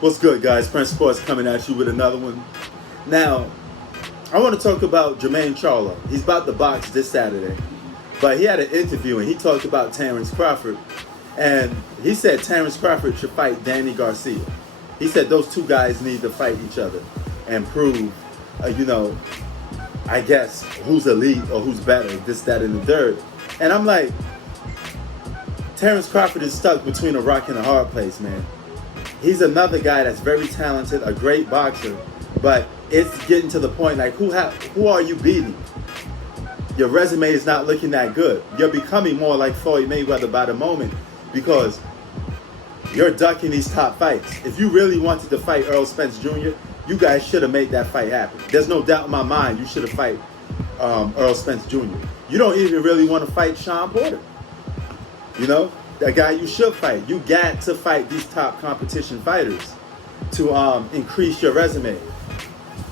What's good, guys? Prince Sports coming at you with another one. Now, I want to talk about Charlo. He's about to box this Saturday. But he had an interview and he talked about Terrence Crawford. And he said Terrence Crawford should fight Danny Garcia. He said those two guys need to fight each other and prove, I guess, who's elite or who's better, this, that, and the third. And I'm like, Terrence Crawford is stuck between a rock and a hard place, man. He's another guy that's very talented, a great boxer, but it's getting to the point like, who are you beating? Your resume is not looking that good. You're becoming more like Floyd Mayweather by the moment because you're ducking these top fights. If you really wanted to fight Earl Spence Jr., you guys should have made that fight happen. There's no doubt in my mind you should have fight Earl Spence Jr. You don't even really want to fight Sean Porter. The guy you should fight. You got to fight these top competition fighters to increase your resume.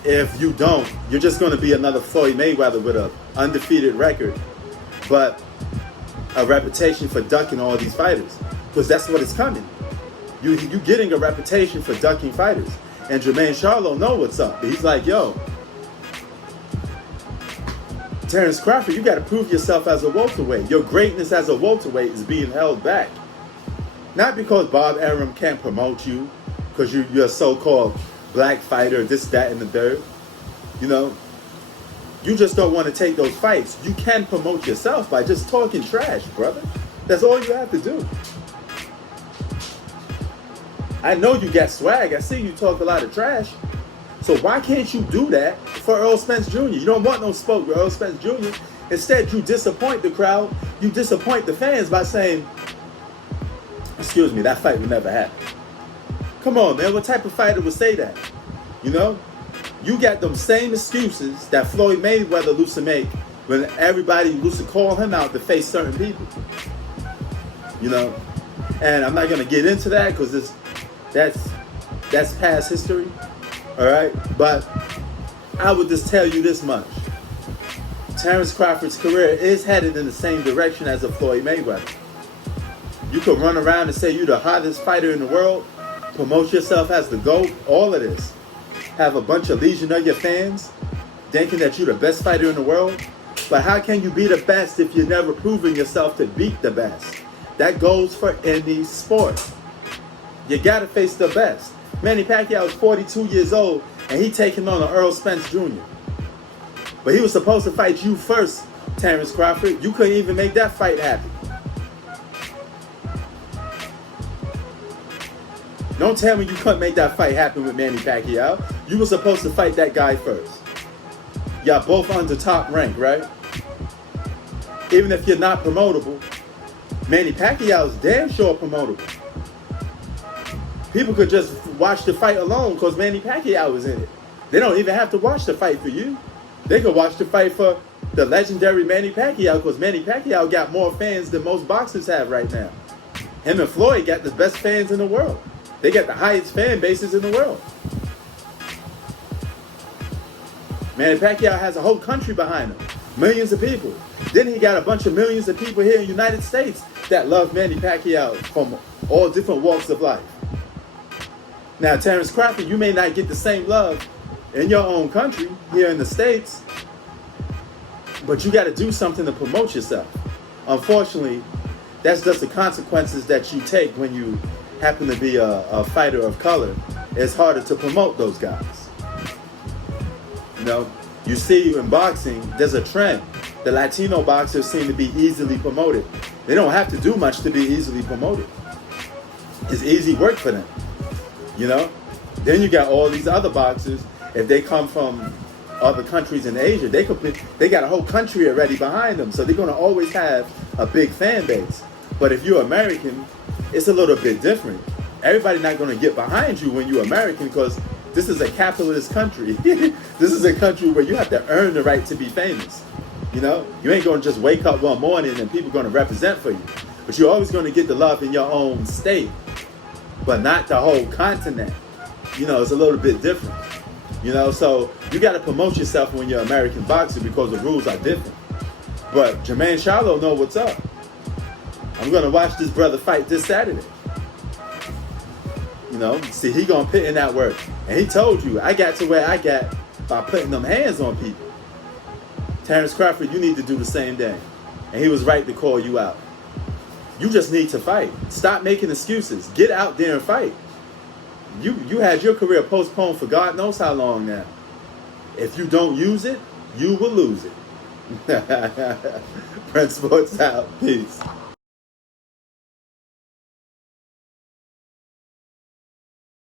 If you don't, you're just going to be another Floyd Mayweather with an undefeated record, but a reputation for ducking all these fighters, because that's what is coming. You getting a reputation for ducking fighters, and Charlo know what's up. He's like, yo, Terrence Crawford, you got to prove yourself as a welterweight. Your greatness as a welterweight is being held back. Not because Bob Arum can't promote you, because you're a so-called black fighter, this, that, and the third. You just don't want to take those fights. You can promote yourself by just talking trash, brother. That's all you have to do. I know you got swag. I see you talk a lot of trash. So why can't you do that for Earl Spence Jr.? You don't want no smoke with Earl Spence Jr. Instead, you disappoint the crowd. You disappoint the fans by saying, excuse me, that fight would never happen. Come on, man. What type of fighter would say that? You got them same excuses that Floyd Mayweather used to make when everybody used to call him out to face certain people. And I'm not going to get into that because that's past history. All right, but I would just tell you this much. Terrence Crawford's career is headed in the same direction as a Floyd Mayweather. You could run around and say you're the hottest fighter in the world, promote yourself as the GOAT, all of this. Have a bunch of legion of your fans thinking that you're the best fighter in the world. But how can you be the best if you're never proving yourself to beat the best? That goes for any sport. You got to face the best. Manny Pacquiao is 42 years old, and he taking on an Earl Spence Jr. But he was supposed to fight you first, Terrence Crawford. You couldn't even make that fight happen. Don't tell me you couldn't make that fight happen with Manny Pacquiao. You were supposed to fight that guy first. Y'all both under top rank, right? Even if you're not promotable, Manny Pacquiao is damn sure promotable. People could just watch the fight alone because Manny Pacquiao is in it. They don't even have to watch the fight for you. They could watch the fight for the legendary Manny Pacquiao because Manny Pacquiao got more fans than most boxers have right now. Him and Floyd got the best fans in the world. They got the highest fan bases in the world. Manny Pacquiao has a whole country behind him. Millions of people. Then he got a bunch of millions of people here in the United States that love Manny Pacquiao from all different walks of life. Now, Terrence Crawford, you may not get the same love in your own country, here in the States, but you got to do something to promote yourself. Unfortunately, that's just the consequences that you take when you happen to be a fighter of color. It's harder to promote those guys. You see in boxing, there's a trend. The Latino boxers seem to be easily promoted. They don't have to do much to be easily promoted. It's easy work for them. Then you got all these other boxers. If they come from other countries in Asia, they got a whole country already behind them, so they're going to always have a big fan base. But if you're American, it's a little bit different. Everybody's not going to get behind you when you're American because this is a capitalist country. This is a country where you have to earn the right to be famous. You ain't going to just wake up one morning and people are going to represent for you. But you're always going to get the love in your own state, but not the whole continent. It's a little bit different. So you got to promote yourself when you're an American boxer because the rules are different. But Charlo know what's up. I'm going to watch this brother fight this Saturday. You know, see, he gonna put in that work. And he told you, I got to where I got by putting them hands on people. Terrence Crawford, you need to do the same thing. And he was right to call you out. You just need to fight. Stop making excuses. Get out there and fight. You had your career postponed for God knows how long now. If you don't use it, you will lose it. Prince Sports out. Peace.